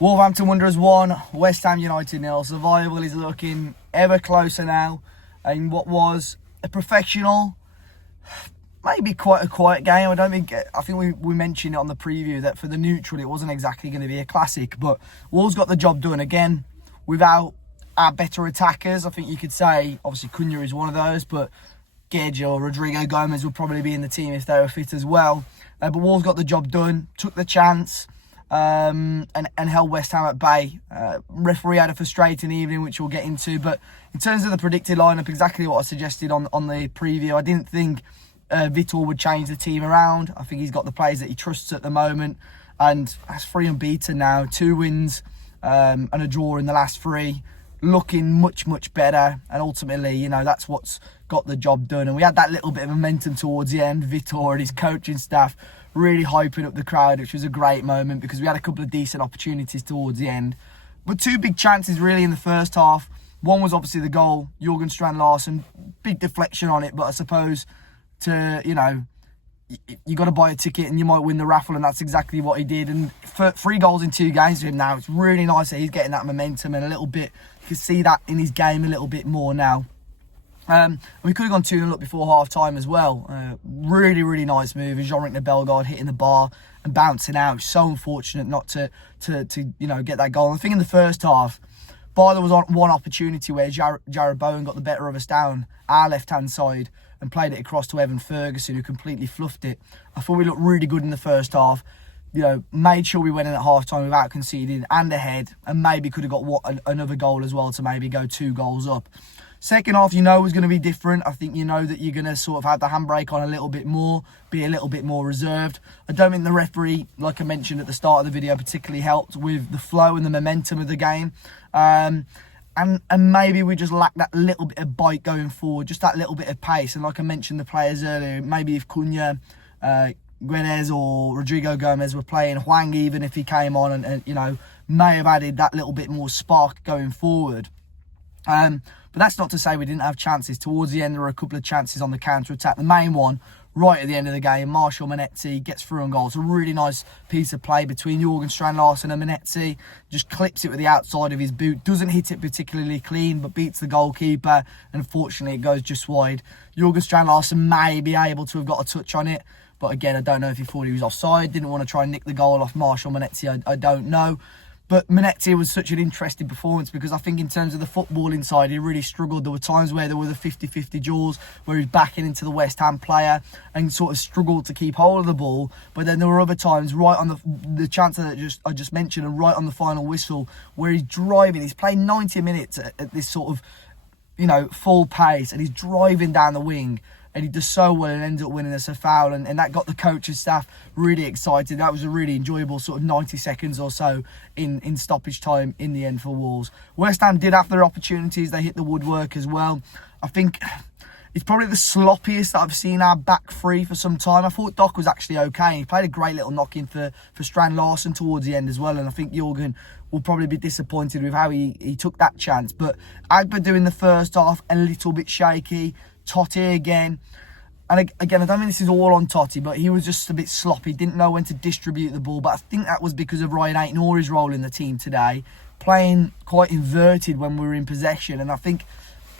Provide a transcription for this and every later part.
Wolverhampton Wanderers 1, West Ham United 0. Survival is looking ever closer now in what was a professional, maybe quite a quiet game. I think we mentioned it on the preview that for the neutral it wasn't exactly going to be a classic, but Wolves got the job done again without our better attackers. I think you could say, obviously Cunha is one of those, but Gage or Rodrigo Gomez would probably be in the team if they were fit as well. But Wolves got the job done, took the chance, and held West Ham at bay. Referee had a frustrating evening, which we'll get into. But in terms of the predicted lineup, exactly what I suggested on the preview. I didn't think Vitor would change the team around. I think he's got the players that he trusts at the moment, and that's 3 unbeaten now, 2 wins and a draw in the last 3. Looking much better, and ultimately, that's what's got the job done. And we had that little bit of momentum towards the end. Vitor and his coaching staff really hyping up the crowd, which was a great moment because we had a couple of decent opportunities towards the end. But 2 big chances really in the first half. One was obviously the goal, Jurgen Strand Larsen, big deflection on it, but I suppose you got to buy a ticket and you might win the raffle, and that's exactly what he did. And 3 goals in 2 games for him now. It's really nice that he's getting that momentum, and a little bit, you can see that in his game a little bit more now. We could have gone 2-0 up before half time as well. Really nice move. Jean-Rick de Bellegarde hitting the bar and bouncing out. So unfortunate not to get that goal. And I think in the first half, there was one opportunity where Jared Bowen got the better of us down our left-hand side and played it across to Evan Ferguson, who completely fluffed it. I thought we looked really good in the first half. Made sure we went in at half-time without conceding and ahead, and maybe could have got another goal as well to maybe go 2 goals up. Second half, was going to be different. I think that you're going to sort of have the handbrake on a little bit more, be a little bit more reserved. I don't think the referee, like I mentioned at the start of the video, particularly helped with the flow and the momentum of the game. And maybe we just lack that little bit of bite going forward, just that little bit of pace. And like I mentioned the players earlier, maybe if Cunha, Guedes or Rodrigo Gomez were playing, Hwang even if he came on and may have added that little bit more spark going forward. But that's not to say we didn't have chances. Towards the end, there were a couple of chances on the counter-attack. The main one, right at the end of the game, Marshall Molineux gets through on goal. It's a really nice piece of play between Jurgen Strand Larsen and Molineux. Just clips it with the outside of his boot. Doesn't hit it particularly clean, but beats the goalkeeper. And unfortunately, it goes just wide. Jurgen Strand Larsen may be able to have got a touch on it. But again, I don't know if he thought he was offside. Didn't want to try and nick the goal off Marshall Molineux. I don't know. But Molineux was such an interesting performance because I think in terms of the football inside, he really struggled. There were times where there were the 50-50 jaws where he was backing into the West Ham player and sort of struggled to keep hold of the ball. But then there were other times right on the chance that I just mentioned and right on the final whistle where he's driving. He's playing 90 minutes at this sort of, full pace, and he's driving down the wing. And he does so well and ends up winning us a foul. And that got the coaching staff really excited. That was a really enjoyable sort of 90 seconds or so in stoppage time in the end for Wolves. West Ham did have their opportunities. They hit the woodwork as well. I think it's probably the sloppiest that I've seen our back 3 for some time. I thought Doc was actually okay. He played a great little knock-in for Strand Larsen towards the end as well. And I think Jurgen will probably be disappointed with how he took that chance. But Agba doing the first half a little bit shaky. Totti again. And again, I don't think this is all on Totti, but he was just a bit sloppy, didn't know when to distribute the ball. But I think that was because of Ryan Aït-Nouri's role in the team today, playing quite inverted when we were in possession. And I think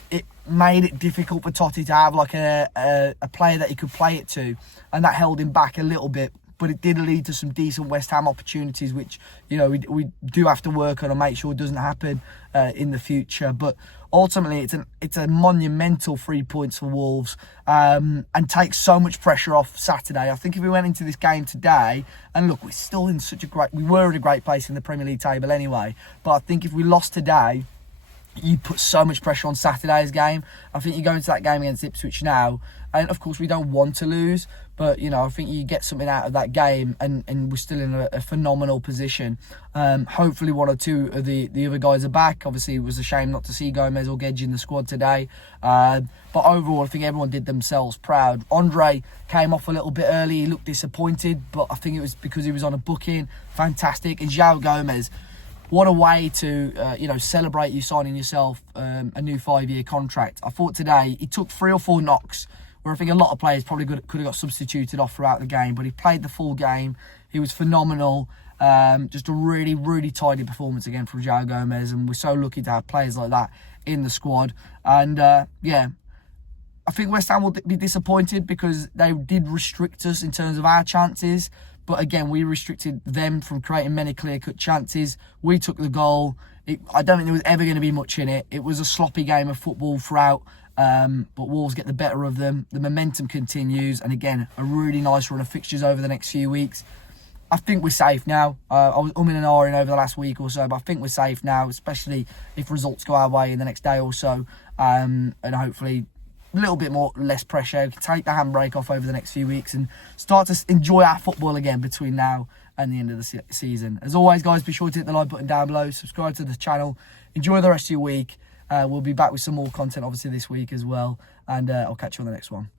it made it difficult for Totti to have like a player that he could play it to. And that held him back a little bit. But it did lead to some decent West Ham opportunities, which, we do have to work on and make sure it doesn't happen in the future. But ultimately, it's a monumental 3 points for Wolves and takes so much pressure off Saturday. I think if we went into this game today, and look, we were in a great place in the Premier League table anyway. But I think if we lost today, you put so much pressure on Saturday's game. I think you go into that game against Ipswich now, and of course we don't want to lose, but I think you get something out of that game, and we're still in a phenomenal position. Hopefully 1 or 2 of the other guys are back. Obviously it was a shame not to see Gomez or Gage in the squad today, but overall I think everyone did themselves proud. Andre came off a little bit early. He looked disappointed, but I think it was because he was on a booking. Fantastic. And João Gomez, what a way to, celebrate you signing yourself a new 5-year contract. I thought today he took 3 or 4 knocks, where I think a lot of players probably could have got substituted off throughout the game. But he played the full game. He was phenomenal. Just a really, really tidy performance again from João Gomez, and we're so lucky to have players like that in the squad. And yeah, I think West Ham will be disappointed because they did restrict us in terms of our chances. But again, we restricted them from creating many clear-cut chances. We took the goal. I don't think there was ever going to be much in it. It was a sloppy game of football throughout, but Wolves get the better of them. The momentum continues, and again, a really nice run of fixtures over the next few weeks. I think we're safe now. I was umming and ahhing over the last week or so, but I think we're safe now, especially if results go our way in the next day or so, and hopefully a little bit less pressure. We can take the handbrake off over the next few weeks and start to enjoy our football again between now and the end of the season. As always, guys, be sure to hit the like button down below, subscribe to the channel, enjoy the rest of your week. We'll be back with some more content, obviously, this week as well, and I'll catch you on the next one.